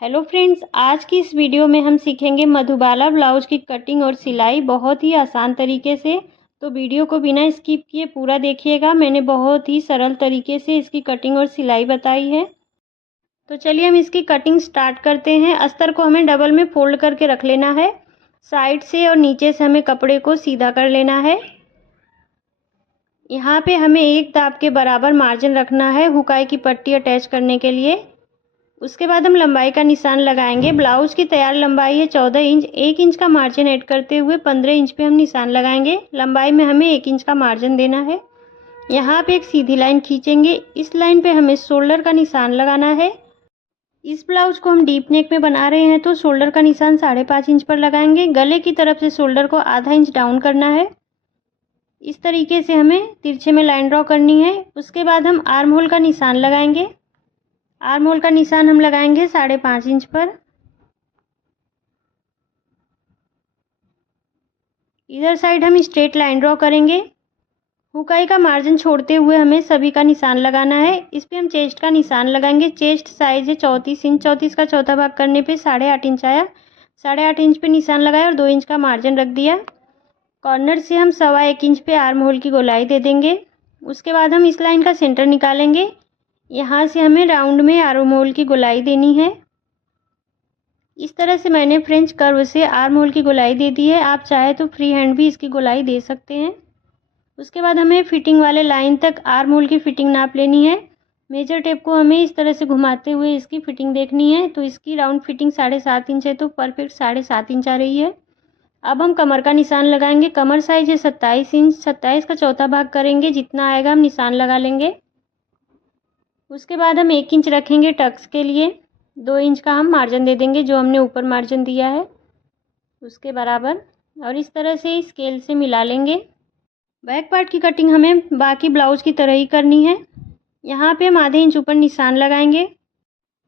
Hello friends, आज की इस वीडियो में हम सीखेंगे मधुबाला ब्लाउज की कटिंग और सिलाई बहुत ही आसान तरीके से। तो वीडियो को बिना स्किप किए पूरा देखिएगा। मैंने बहुत ही सरल तरीके से इसकी कटिंग और सिलाई बताई है। तो चलिए हम इसकी कटिंग स्टार्ट करते हैं। अस्तर को हमें डबल में फोल्ड करके रख लेना है। साइड से और नीचे से हमें कपड़े को सीधा कर लेना है। यहाँ पे हमें एक दाब के बराबर मार्जिन रखना है हुकाई की पट्टी अटैच करने के लिए। उसके बाद हम लंबाई का निशान लगाएंगे। ब्लाउज की तैयार लंबाई है 14 इंच। 1 इंच का मार्जिन ऐड करते हुए 15 इंच पे हम निशान लगाएंगे। लंबाई में हमें 1 इंच का मार्जिन देना है। यहाँ पे एक सीधी लाइन खींचेंगे। इस लाइन पे हमें शोल्डर का निशान लगाना है। इस ब्लाउज को हम डीप नेक में बना रहे हैं तो शोल्डर का निशान 5.5 इंच पर लगाएंगे। गले की तरफ से शोल्डर को आधा इंच डाउन करना है। इस तरीके से हमें तिरछे में लाइन ड्रॉ करनी है। उसके बाद हम आर्म होल का निशान लगाएंगे। आर्म होल का निशान हम लगाएंगे 5.5 इंच पर। इधर साइड हम स्ट्रेट लाइन ड्रॉ करेंगे। हुकाई का मार्जिन छोड़ते हुए हमें सभी का निशान लगाना है। इस पे हम चेस्ट का निशान लगाएंगे। चेस्ट साइज है 34 इंच। 34 का चौथा भाग करने पे 8.5 इंच आया। 8.5 इंच पे निशान लगाया और 2 इंच का मार्जिन रख दिया। कॉर्नर से हम 1.25 इंच पे आर्म होल की गोलाई दे देंगे। उसके बाद हम इस लाइन का सेंटर निकालेंगे। यहाँ से हमें राउंड में आर्म होल की गोलाई देनी है। इस तरह से मैंने फ्रेंच कर्व से आर्म होल की गोलाई दे दी है। आप चाहे तो फ्री हैंड भी इसकी गोलाई दे सकते हैं। उसके बाद हमें फिटिंग वाले लाइन तक आर्म होल की फिटिंग नाप लेनी है। मेजर टेप को हमें इस तरह से घुमाते हुए इसकी फिटिंग देखनी है। तो इसकी राउंड फिटिंग 7.5 इंच है तो परफेक्ट 7.5 इंच आ रही है। अब हम कमर का निशान लगाएंगे। कमर साइज है 27 इंच। 27 का चौथा भाग करेंगे। जितना आएगा हम निशान लगा लेंगे। उसके बाद हम 1 इंच रखेंगे टक्स के लिए। 2 इंच का हम मार्जिन दे देंगे जो हमने ऊपर मार्जिन दिया है उसके बराबर। और इस तरह से स्केल से मिला लेंगे। बैक पार्ट की कटिंग हमें बाकी ब्लाउज की तरह ही करनी है। यहाँ पे हम आधे इंच ऊपर निशान लगाएंगे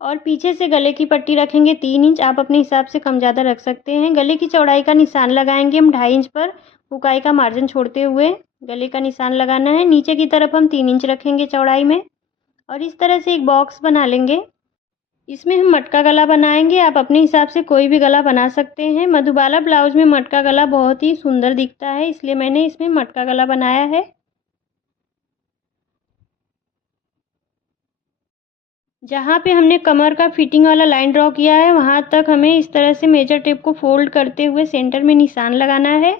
और पीछे से गले की पट्टी रखेंगे 3 इंच। आप अपने हिसाब से कम ज़्यादा रख सकते हैं। गले की चौड़ाई का निशान लगाएंगे हम 2.5 इंच पर। हुकाई का मार्जिन छोड़ते हुए गले का निशान लगाना है। नीचे की तरफ हम 3 इंच रखेंगे चौड़ाई में और इस तरह से एक बॉक्स बना लेंगे। इसमें हम मटका गला बनाएंगे। आप अपने हिसाब से कोई भी गला बना सकते हैं। मधुबाला ब्लाउज में मटका गला बहुत ही सुंदर दिखता है, इसलिए मैंने इसमें मटका गला बनाया है। जहाँ पे हमने कमर का फिटिंग वाला लाइन ड्रॉ किया है वहाँ तक हमें इस तरह से मेजर टेप को फोल्ड करते हुए सेंटर में निशान लगाना है।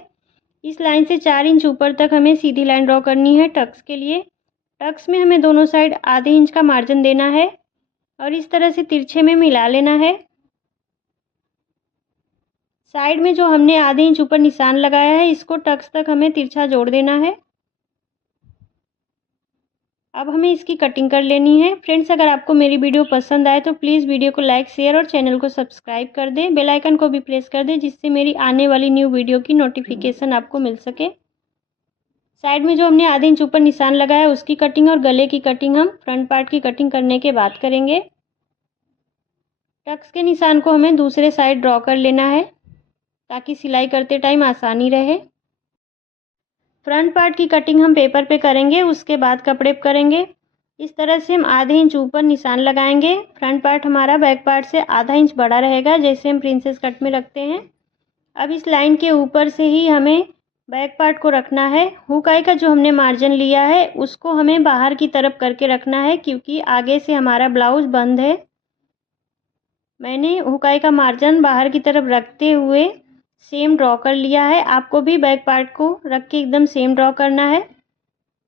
इस लाइन से 4 इंच ऊपर तक हमें सीधी लाइन ड्रॉ करनी है टक्स के लिए। टक्स में हमें दोनों साइड आधे इंच का मार्जिन देना है और इस तरह से तिरछे में मिला लेना है। साइड में जो हमने आधे इंच ऊपर निशान लगाया है इसको टक्स तक हमें तिरछा जोड़ देना है। अब हमें इसकी कटिंग कर लेनी है। फ्रेंड्स, अगर आपको मेरी वीडियो पसंद आए तो प्लीज़ वीडियो को लाइक, शेयर और चैनल को सब्सक्राइब कर दें। बेल आइकन को भी प्रेस कर दें जिससे मेरी आने वाली न्यू वीडियो की नोटिफिकेशन आपको मिल सके। साइड में जो हमने आधे इंच ऊपर निशान लगाया है उसकी कटिंग और गले की कटिंग हम फ्रंट पार्ट की कटिंग करने के बाद करेंगे। टक्स के निशान को हमें दूसरे साइड ड्रॉ कर लेना है ताकि सिलाई करते टाइम आसानी रहे। फ्रंट पार्ट की कटिंग हम पेपर पे करेंगे, उसके बाद कपड़े पे करेंगे। इस तरह से हम आधे इंच ऊपर निशान लगाएंगे। फ्रंट पार्ट हमारा बैक पार्ट से आधा इंच बड़ा रहेगा जैसे हम प्रिंसेस कट में रखते हैं। अब इस लाइन के ऊपर से ही हमें बैक पार्ट को रखना है। हुकाई का जो हमने मार्जिन लिया है उसको हमें बाहर की तरफ करके रखना है क्योंकि आगे से हमारा ब्लाउज बंद है। मैंने हुकाई का मार्जिन बाहर की तरफ रखते हुए सेम ड्रॉ कर लिया है। आपको भी बैक पार्ट को रख के एकदम सेम ड्रॉ करना है।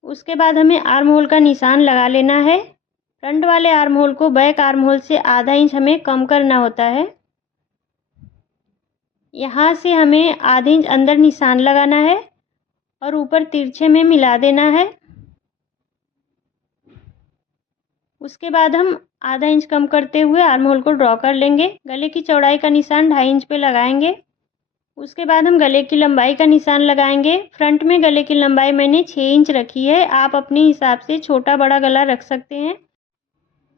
उसके बाद हमें आर्म होल का निशान लगा लेना है। फ्रंट वाले आर्म होल को बैक आर्म होल से आधा इंच हमें कम करना होता है। यहाँ से हमें आधे इंच अंदर निशान लगाना है और ऊपर तिरछे में मिला देना है। उसके बाद हम आधा इंच कम करते हुए आर्म होल को ड्रॉ कर लेंगे। गले की चौड़ाई का निशान 2.5 इंच पे लगाएंगे। उसके बाद हम गले की लंबाई का निशान लगाएंगे। फ्रंट में गले की लंबाई मैंने 6 इंच रखी है। आप अपने हिसाब से छोटा बड़ा गला रख सकते हैं।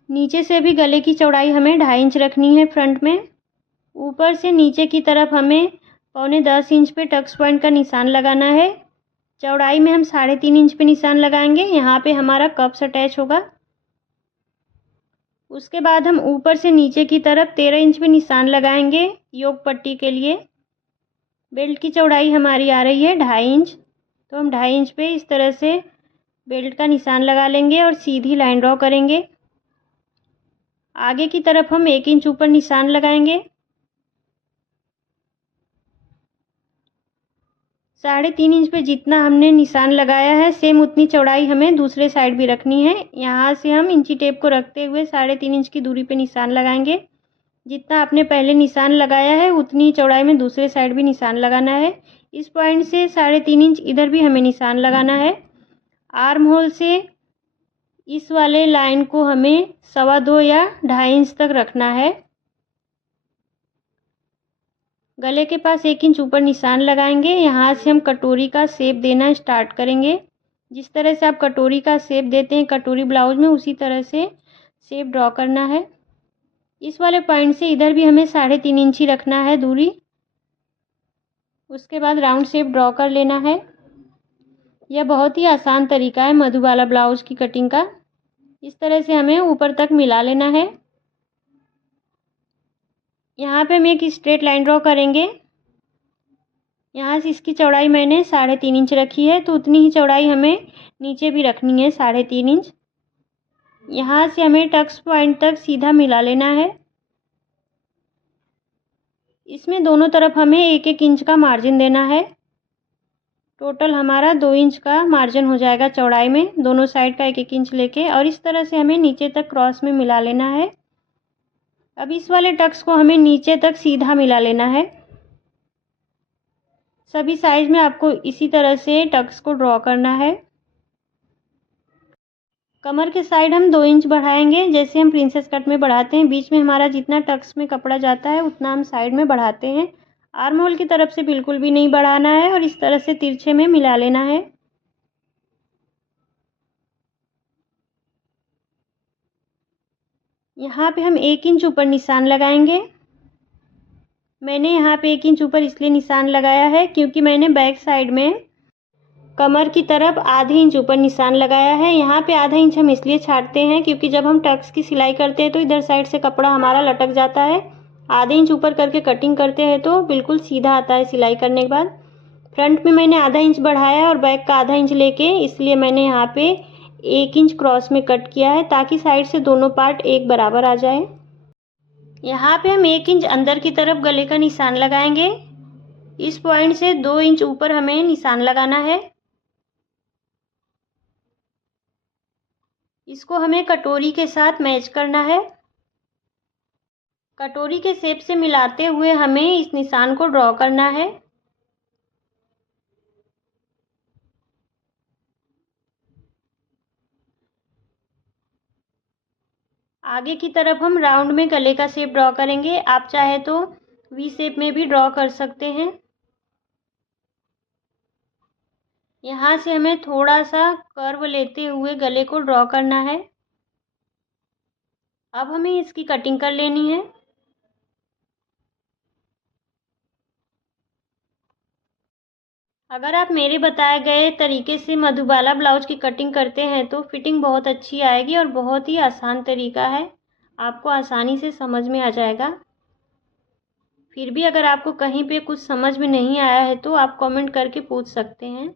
नीचे से भी गले की चौड़ाई हमें 2.5 इंच रखनी है फ्रंट में। ऊपर से नीचे की तरफ हमें 9.25 इंच पे टक्स पॉइंट का निशान लगाना है। चौड़ाई में हम 3.5 इंच पे निशान लगाएंगे। यहाँ पे हमारा कप्स अटैच होगा। उसके बाद हम ऊपर से नीचे की तरफ 13 इंच पे निशान लगाएंगे योक पट्टी के लिए। बेल्ट की चौड़ाई हमारी आ रही है 2.5 इंच, तो हम 2.5 इंच पे इस तरह से बेल्ट का निशान लगा लेंगे और सीधी लाइन ड्रॉ करेंगे। आगे की तरफ हम 1 इंच ऊपर निशान लगाएंगे। 3.5 इंच पे जितना हमने निशान लगाया है सेम उतनी चौड़ाई हमें दूसरे साइड भी रखनी है। यहाँ से हम इंची टेप को रखते हुए 3.5 इंच की दूरी पे निशान लगाएंगे। जितना आपने पहले निशान लगाया है उतनी चौड़ाई में दूसरे साइड भी निशान लगाना है। इस पॉइंट से 3.5 इंच इधर भी हमें निशान लगाना है। आर्म होल से इस वाले लाइन को हमें 2.25 या 2.5 इंच तक रखना है। गले के पास 1 इंच ऊपर निशान लगाएंगे। यहाँ से हम कटोरी का शेप देना स्टार्ट करेंगे। जिस तरह से आप कटोरी का शेप देते हैं कटोरी ब्लाउज में, उसी तरह से शेप ड्रॉ करना है। इस वाले पॉइंट से इधर भी हमें 3.5 इंच ही रखना है दूरी। उसके बाद राउंड शेप ड्रॉ कर लेना है। यह बहुत ही आसान तरीका है मधुबाला ब्लाउज की कटिंग का। इस तरह से हमें ऊपर तक मिला लेना है। यहाँ पे हम एक स्ट्रेट लाइन ड्रॉ करेंगे। यहाँ से इसकी चौड़ाई मैंने 3.5 इंच रखी है, तो उतनी ही चौड़ाई हमें नीचे भी रखनी है 3.5 इंच। यहाँ से हमें टक्स पॉइंट तक सीधा मिला लेना है। इसमें दोनों तरफ हमें 1-1 इंच का मार्जिन देना है। टोटल हमारा 2 इंच का मार्जिन हो जाएगा चौड़ाई में, दोनों साइड का 1-1 इंच लेके। और इस तरह से हमें नीचे तक क्रॉस में मिला लेना है। अब इस वाले टक्स को हमें नीचे तक सीधा मिला लेना है। सभी साइज में आपको इसी तरह से टक्स को ड्रॉ करना है। कमर के साइड हम 2 इंच बढ़ाएंगे, जैसे हम प्रिंसेस कट में बढ़ाते हैं। बीच में हमारा जितना टक्स में कपड़ा जाता है उतना हम साइड में बढ़ाते हैं। आर्म होल की तरफ से बिल्कुल भी नहीं बढ़ाना है और इस तरह से तिरछे में मिला लेना है। यहाँ पे हम 1 इंच ऊपर निशान लगाएंगे। मैंने यहाँ पे 1 इंच ऊपर इसलिए निशान लगाया है क्योंकि मैंने बैक साइड में कमर की तरफ आधे इंच ऊपर निशान लगाया है। यहाँ पे आधा इंच हम इसलिए छाड़ते हैं क्योंकि जब हम टक्स की सिलाई करते हैं तो इधर साइड से कपड़ा हमारा लटक जाता है। आधे इंच ऊपर करके कटिंग करते हैं तो बिल्कुल सीधा आता है सिलाई करने के बाद। फ्रंट में मैंने आधा इंच बढ़ाया और बैक का आधा इंच लेके, इसलिए मैंने यहाँ पे 1 इंच क्रॉस में कट किया है ताकि साइड से दोनों पार्ट एक बराबर आ जाए। यहाँ पे हम 1 इंच अंदर की तरफ गले का निशान लगाएंगे। इस पॉइंट से 2 इंच ऊपर हमें निशान लगाना है। इसको हमें कटोरी के साथ मैच करना है। कटोरी के शेप से मिलाते हुए हमें इस निशान को ड्रॉ करना है। आगे की तरफ हम राउंड में गले का शेप ड्रॉ करेंगे। आप चाहे तो वी शेप में भी ड्रॉ कर सकते हैं। यहाँ से हमें थोड़ा सा कर्व लेते हुए गले को ड्रॉ करना है। अब हमें इसकी कटिंग कर लेनी है। अगर आप मेरे बताए गए तरीके से मधुबाला ब्लाउज की कटिंग करते हैं तो फिटिंग बहुत अच्छी आएगी और बहुत ही आसान तरीका है, आपको आसानी से समझ में आ जाएगा। फिर भी अगर आपको कहीं पे कुछ समझ में नहीं आया है तो आप कमेंट करके पूछ सकते हैं।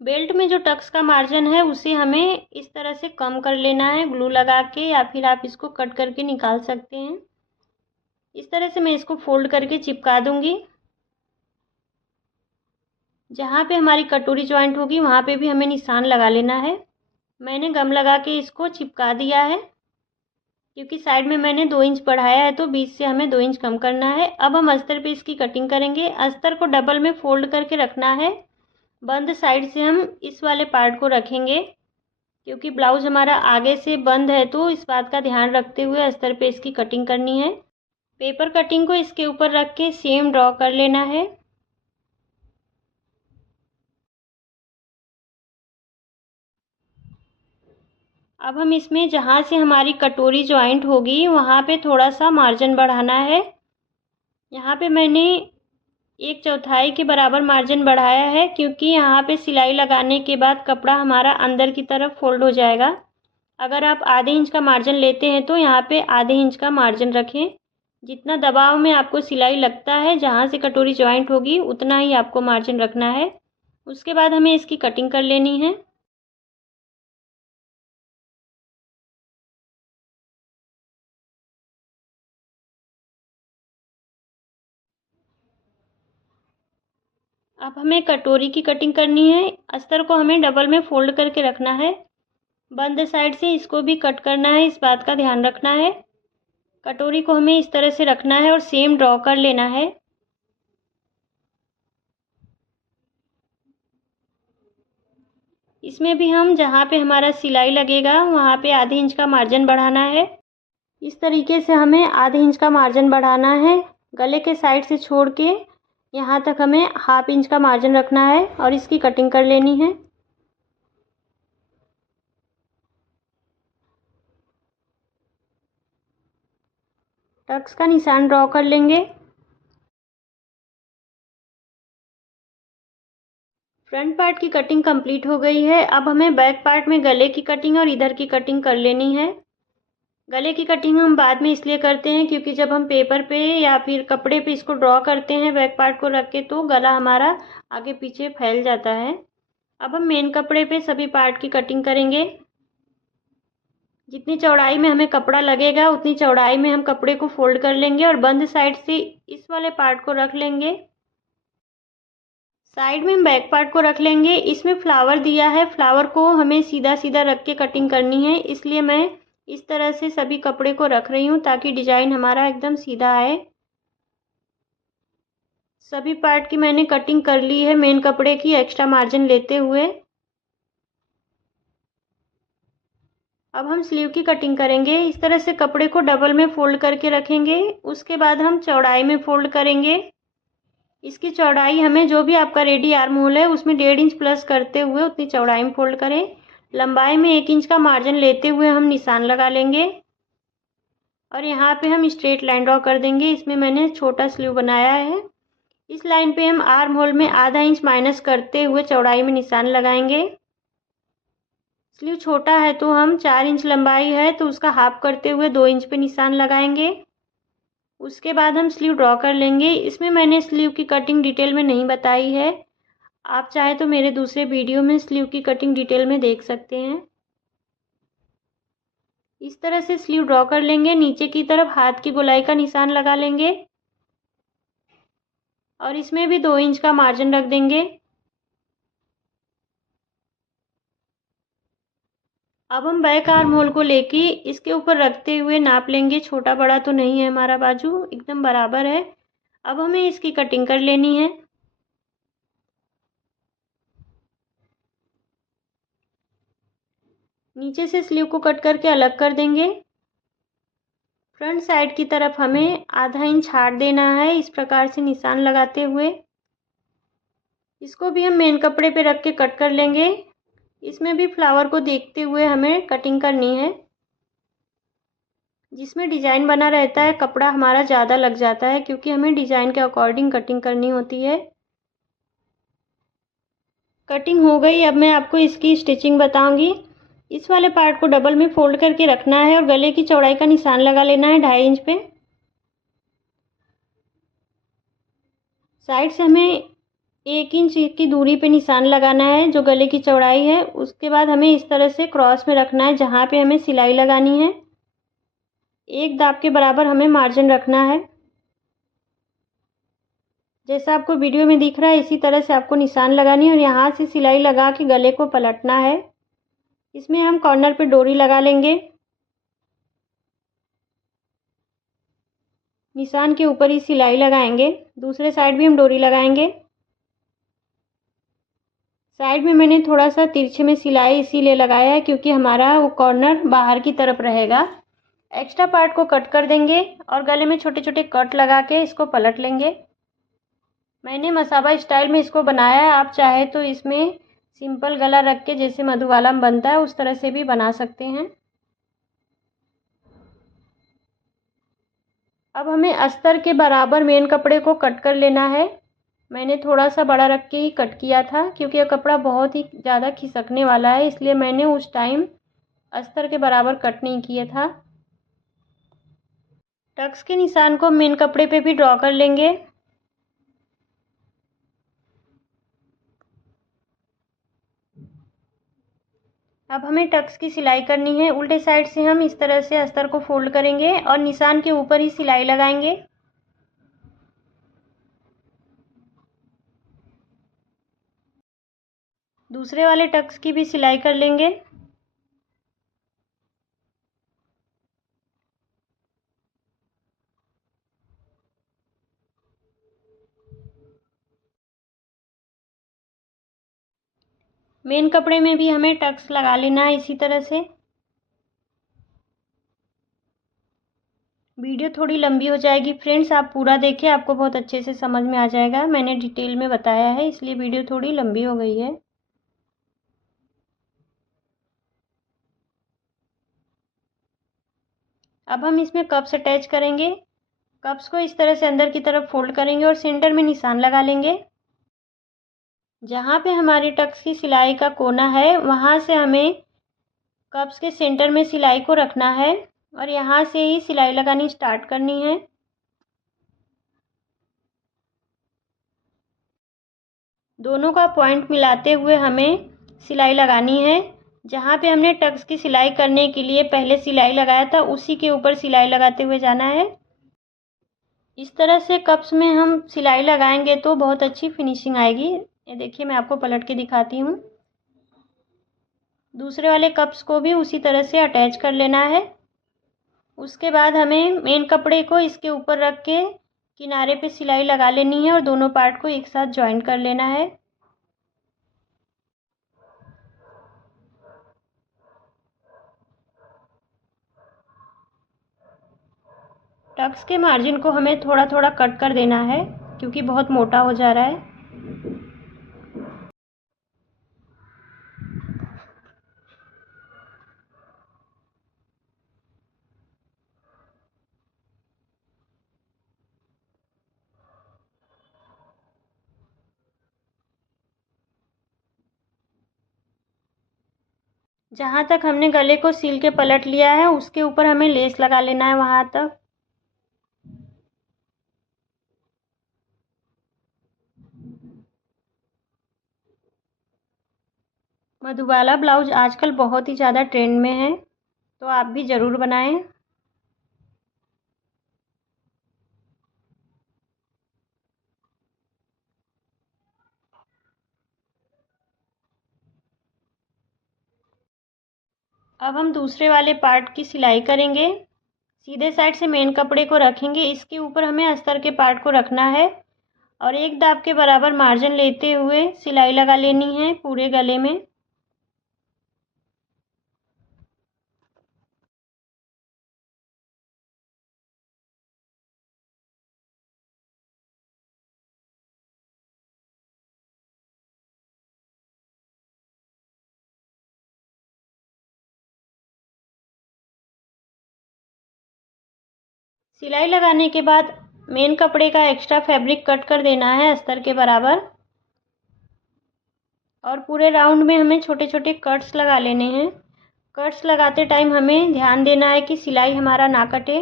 बेल्ट में जो टक्स का मार्जिन है उसे हमें इस तरह से कम कर लेना है ग्लू लगा के, या फिर आप इसको कट करके निकाल सकते हैं। इस तरह से मैं इसको फोल्ड करके चिपका दूंगी। जहाँ पे हमारी कटोरी जॉइंट होगी वहाँ पे भी हमें निशान लगा लेना है। मैंने गम लगा के इसको चिपका दिया है क्योंकि साइड में मैंने 2 इंच बढ़ाया है तो बीच से हमें 2 इंच कम करना है। अब हम अस्तर पे इसकी कटिंग करेंगे। अस्तर को डबल में फोल्ड करके रखना है। बंद साइड से हम इस वाले पार्ट को रखेंगे क्योंकि ब्लाउज हमारा आगे से बंद है, तो इस बात का ध्यान रखते हुए अस्तर पे इसकी कटिंग करनी है। पेपर कटिंग को इसके ऊपर रख के सेम ड्रॉ कर लेना है। अब हम इसमें जहाँ से हमारी कटोरी जॉइंट होगी वहाँ पे थोड़ा सा मार्जिन बढ़ाना है। यहाँ पे मैंने 1/4 के बराबर मार्जिन बढ़ाया है क्योंकि यहाँ पे सिलाई लगाने के बाद कपड़ा हमारा अंदर की तरफ फोल्ड हो जाएगा। अगर आप आधे इंच का मार्जिन लेते हैं तो यहाँ पे आधे इंच का मार्जिन रखें। जितना दबाव में आपको सिलाई लगता है, जहाँ से कटोरी जॉइंट होगी उतना ही आपको मार्जिन रखना है। उसके बाद हमें इसकी कटिंग कर लेनी है। अब हमें कटोरी की कटिंग करनी है। अस्तर को हमें डबल में फोल्ड करके रखना है। बंद साइड से इसको भी कट करना है, इस बात का ध्यान रखना है। कटोरी को हमें इस तरह से रखना है और सेम ड्रॉ कर लेना है। इसमें भी हम जहाँ पे हमारा सिलाई लगेगा वहाँ पे आधे इंच का मार्जिन बढ़ाना है। इस तरीके से हमें आधे इंच का मार्जिन बढ़ाना है। गले के साइड से छोड़ के यहाँ तक हमें हाफ इंच का मार्जिन रखना है और इसकी कटिंग कर लेनी है। टक्स का निशान ड्रॉ कर लेंगे। फ्रंट पार्ट की कटिंग कंप्लीट हो गई है। अब हमें बैक पार्ट में गले की कटिंग और इधर की कटिंग कर लेनी है। गले की कटिंग हम बाद में इसलिए करते हैं क्योंकि जब हम पेपर पे या फिर कपड़े पे इसको ड्रॉ करते हैं बैक पार्ट को रख के, तो गला हमारा आगे पीछे फैल जाता है। अब हम मेन कपड़े पे सभी पार्ट की कटिंग करेंगे। जितनी चौड़ाई में हमें कपड़ा लगेगा उतनी चौड़ाई में हम कपड़े को फोल्ड कर लेंगे और बंद साइड से इस वाले पार्ट को रख लेंगे। साइड में हम बैक पार्ट को रख लेंगे। इसमें फ्लावर दिया है, फ्लावर को हमें सीधा सीधा रख के कटिंग करनी है, इसलिए मैं इस तरह से सभी कपड़े को रख रही हूँ ताकि डिजाइन हमारा एकदम सीधा आए। सभी पार्ट की मैंने कटिंग कर ली है मेन कपड़े की एक्स्ट्रा मार्जिन लेते हुए। अब हम स्लीव की कटिंग करेंगे। इस तरह से कपड़े को डबल में फोल्ड करके रखेंगे। उसके बाद हम चौड़ाई में फोल्ड करेंगे। इसकी चौड़ाई हमें जो भी आपका रेडी आर्म होल है उसमें 1.5 इंच प्लस करते हुए उतनी चौड़ाई में फोल्ड करें। लंबाई में 1 इंच का मार्जिन लेते हुए हम निशान लगा लेंगे और यहाँ पे हम स्ट्रेट लाइन ड्रॉ कर देंगे। इसमें मैंने छोटा स्लीव बनाया है। इस लाइन पे हम आर्म होल में आधा इंच माइनस करते हुए चौड़ाई में निशान लगाएंगे। स्लीव छोटा है तो हम 4 इंच लंबाई है तो उसका हाफ करते हुए 2 इंच पे निशान लगाएंगे। उसके बाद हम स्लीव ड्रॉ कर लेंगे। इसमें मैंने स्लीव की कटिंग डिटेल में नहीं बताई है, आप चाहे तो मेरे दूसरे वीडियो में स्लीव की कटिंग डिटेल में देख सकते हैं। इस तरह से स्लीव ड्रॉ कर लेंगे। नीचे की तरफ हाथ की गोलाई का निशान लगा लेंगे और इसमें भी 2 इंच का मार्जिन रख देंगे। अब हम बैक आर्म होल को लेके इसके ऊपर रखते हुए नाप लेंगे। छोटा बड़ा तो नहीं है, हमारा बाजू एकदम बराबर है। अब हमें इसकी कटिंग कर लेनी है। नीचे से स्लीव को कट करके अलग कर देंगे। फ्रंट साइड की तरफ हमें आधा इंच छाड़ देना है, इस प्रकार से निशान लगाते हुए। इसको भी हम मेन कपड़े पे रख के कट कर लेंगे। इसमें भी फ्लावर को देखते हुए हमें कटिंग करनी है। जिसमें डिजाइन बना रहता है कपड़ा हमारा ज़्यादा लग जाता है क्योंकि हमें डिजाइन के अकॉर्डिंग कटिंग करनी होती है। कटिंग हो गई। अब मैं आपको इसकी स्टिचिंग बताऊंगी। इस वाले पार्ट को डबल में फोल्ड करके रखना है और गले की चौड़ाई का निशान लगा लेना है 2.5 इंच पे। साइड से हमें 1 इंच की दूरी पे निशान लगाना है जो गले की चौड़ाई है। उसके बाद हमें इस तरह से क्रॉस में रखना है जहाँ पे हमें सिलाई लगानी है। एक दाब के बराबर हमें मार्जिन रखना है। जैसा आपको वीडियो में दिख रहा है इसी तरह से आपको निशान लगानी है और यहाँ से सिलाई लगा के गले को पलटना है। इसमें हम कॉर्नर पे डोरी लगा लेंगे। निशान के ऊपर ही सिलाई लगाएंगे। दूसरे साइड भी हम डोरी लगाएंगे। साइड में मैंने थोड़ा सा तिरछे में सिलाई इसीलिए लगाया है क्योंकि हमारा वो कॉर्नर बाहर की तरफ रहेगा। एक्स्ट्रा पार्ट को कट कर देंगे और गले में छोटे छोटे कट लगा के इसको पलट लेंगे। मैंने मसाबा स्टाइल में इसको बनाया है, आप चाहे तो इसमें सिंपल गला रख के जैसे मधुबाला में बनता है उस तरह से भी बना सकते हैं। अब हमें अस्तर के बराबर मेन कपड़े को कट कर लेना है। मैंने थोड़ा सा बड़ा रख के ही कट किया था क्योंकि यह कपड़ा बहुत ही ज़्यादा खिसकने वाला है, इसलिए मैंने उस टाइम अस्तर के बराबर कट नहीं किया था। टक्स के निशान को मेन कपड़े पे भी ड्रॉ कर लेंगे। अब हमें टक्स की सिलाई करनी है। उल्टे साइड से हम इस तरह से अस्तर को फोल्ड करेंगे और निशान के ऊपर ही सिलाई लगाएंगे। दूसरे वाले टक्स की भी सिलाई कर लेंगे। मेन कपड़े में भी हमें टक्स लगा लेना है इसी तरह से। वीडियो थोड़ी लंबी हो जाएगी फ्रेंड्स, आप पूरा देखिए, आपको बहुत अच्छे से समझ में आ जाएगा। मैंने डिटेल में बताया है इसलिए वीडियो थोड़ी लंबी हो गई है। अब हम इसमें कप्स अटैच करेंगे। कप्स को इस तरह से अंदर की तरफ फोल्ड करेंगे और सेंटर में निशान लगा लेंगे। जहाँ पे हमारी टक्स की सिलाई का कोना है वहाँ से हमें कप्स के सेंटर में सिलाई को रखना है और यहाँ से ही सिलाई लगानी स्टार्ट करनी है। दोनों का पॉइंट मिलाते हुए हमें सिलाई लगानी है। जहाँ पे हमने टक्स की सिलाई करने के लिए पहले सिलाई लगाया था उसी के ऊपर सिलाई लगाते हुए जाना है। इस तरह से कप्स में हम सिलाई लगाएंगे तो बहुत अच्छी फिनिशिंग आएगी। ये देखिए, मैं आपको पलट के दिखाती हूँ। दूसरे वाले कप्स को भी उसी तरह से अटैच कर लेना है। उसके बाद हमें मेन कपड़े को इसके ऊपर रख के किनारे पे सिलाई लगा लेनी है और दोनों पार्ट को एक साथ जॉइंट कर लेना है। टक्स के मार्जिन को हमें थोड़ा थोड़ा कट कर देना है क्योंकि बहुत मोटा हो जा रहा है। जहाँ तक हमने गले को सील के पलट लिया है उसके ऊपर हमें लेस लगा लेना है वहाँ तक। मधुबाला ब्लाउज आजकल बहुत ही ज़्यादा ट्रेंड में है, तो आप भी ज़रूर बनाएं। अब हम दूसरे वाले पार्ट की सिलाई करेंगे। सीधे साइड से मेन कपड़े को रखेंगे, इसके ऊपर हमें अस्तर के पार्ट को रखना है और एक दाब के बराबर मार्जिन लेते हुए सिलाई लगा लेनी है पूरे गले में। सिलाई लगाने के बाद मेन कपड़े का एक्स्ट्रा फैब्रिक कट कर देना है अस्तर के बराबर और पूरे राउंड में हमें छोटे छोटे कट्स लगा लेने हैं। कट्स लगाते टाइम हमें ध्यान देना है कि सिलाई हमारा ना कटे।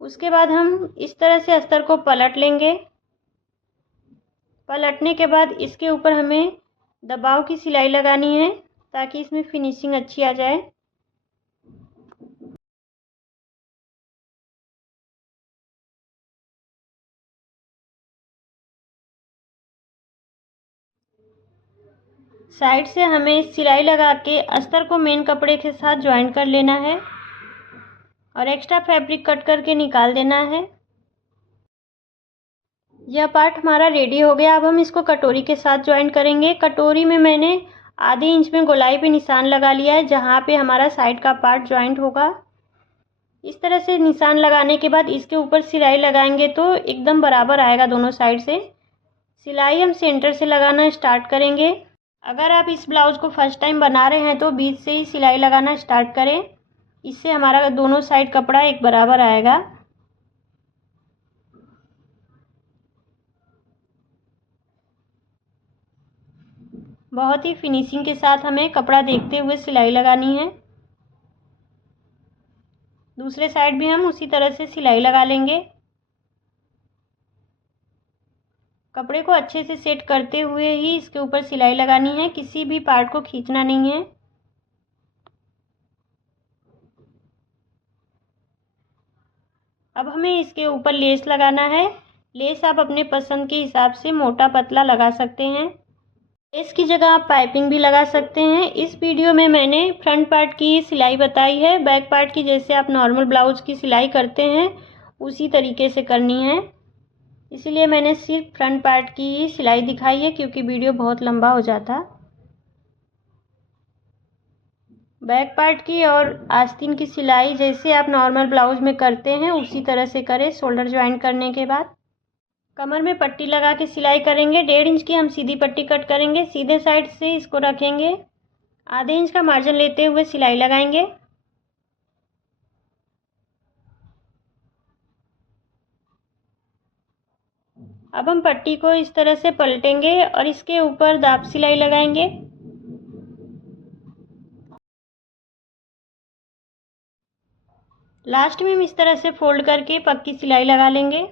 उसके बाद हम इस तरह से अस्तर को पलट लेंगे। पलटने के बाद इसके ऊपर हमें दबाव की सिलाई लगानी है ताकि इसमें फिनिशिंग अच्छी आ जाए। साइड से हमें सिलाई लगा के अस्तर को मेन कपड़े के साथ ज्वाइन कर लेना है और एक्स्ट्रा फैब्रिक कट करके निकाल देना है। यह पार्ट हमारा रेडी हो गया। अब हम इसको कटोरी के साथ ज्वाइन करेंगे। कटोरी में मैंने आधे इंच में गोलाई पे निशान लगा लिया है जहाँ पे हमारा साइड का पार्ट ज्वाइंट होगा। इस तरह से निशान लगाने के बाद इसके ऊपर सिलाई लगाएंगे तो एकदम बराबर आएगा दोनों साइड से। सिलाई हम सेंटर से लगाना स्टार्ट करेंगे। अगर आप इस ब्लाउज को फर्स्ट टाइम बना रहे हैं तो बीच से ही सिलाई लगाना स्टार्ट करें, इससे हमारा दोनों साइड कपड़ा एक बराबर आएगा। बहुत ही फिनिशिंग के साथ हमें कपड़ा देखते हुए सिलाई लगानी है। दूसरे साइड भी हम उसी तरह से सिलाई लगा लेंगे। कपड़े को अच्छे से सेट करते हुए ही इसके ऊपर सिलाई लगानी है, किसी भी पार्ट को खींचना नहीं है। अब हमें इसके ऊपर लेस लगाना है। लेस आप अपने पसंद के हिसाब से मोटा पतला लगा सकते हैं। लेस की जगह आप पाइपिंग भी लगा सकते हैं। इस वीडियो में मैंने फ्रंट पार्ट की सिलाई बताई है, बैक पार्ट की जैसे आप नॉर्मल ब्लाउज की सिलाई करते हैं उसी तरीके से करनी है। इसलिए मैंने सिर्फ फ्रंट पार्ट की ही सिलाई दिखाई है, क्योंकि वीडियो बहुत लंबा हो जाता। बैक पार्ट की और आस्तीन की सिलाई जैसे आप नॉर्मल ब्लाउज में करते हैं उसी तरह से करें। शोल्डर ज्वाइन करने के बाद कमर में पट्टी लगा के सिलाई करेंगे। 1.5 इंच की हम सीधी पट्टी कट करेंगे। सीधे साइड से इसको रखेंगे, आधे इंच का मार्जिन लेते हुए सिलाई लगाएंगे। अब हम पट्टी को इस तरह से पलटेंगे और इसके ऊपर दाब सिलाई लगाएंगे। लास्ट में हम इस तरह से फोल्ड करके पक्की सिलाई लगा लेंगे।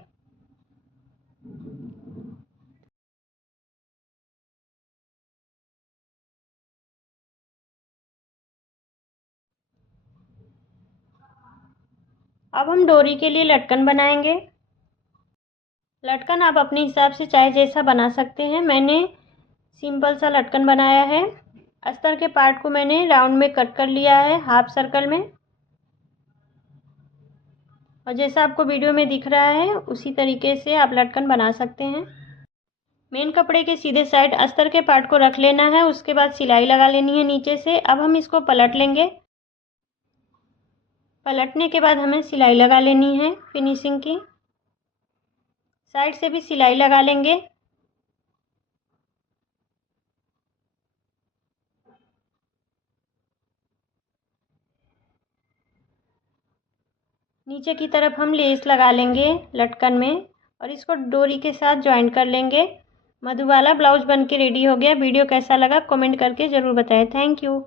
अब हम डोरी के लिए लटकन बनाएंगे। लटकन आप अपने हिसाब से चाहे जैसा बना सकते हैं। मैंने सिंपल सा लटकन बनाया है। अस्तर के पार्ट को मैंने राउंड में कट कर लिया है, हाफ सर्कल में, और जैसा आपको वीडियो में दिख रहा है उसी तरीके से आप लटकन बना सकते हैं। मेन कपड़े के सीधे साइड अस्तर के पार्ट को रख लेना है, उसके बाद सिलाई लगा लेनी है नीचे से। अब हम इसको पलट लेंगे। पलटने के बाद हमें सिलाई लगा लेनी है फिनिशिंग की। साइड से भी सिलाई लगा लेंगे। नीचे की तरफ हम लेस लगा लेंगे लटकन में और इसको डोरी के साथ ज्वाइन कर लेंगे। मधुबाला ब्लाउज बन के रेडी हो गया। वीडियो कैसा लगा कमेंट करके ज़रूर बताएं। Thank you.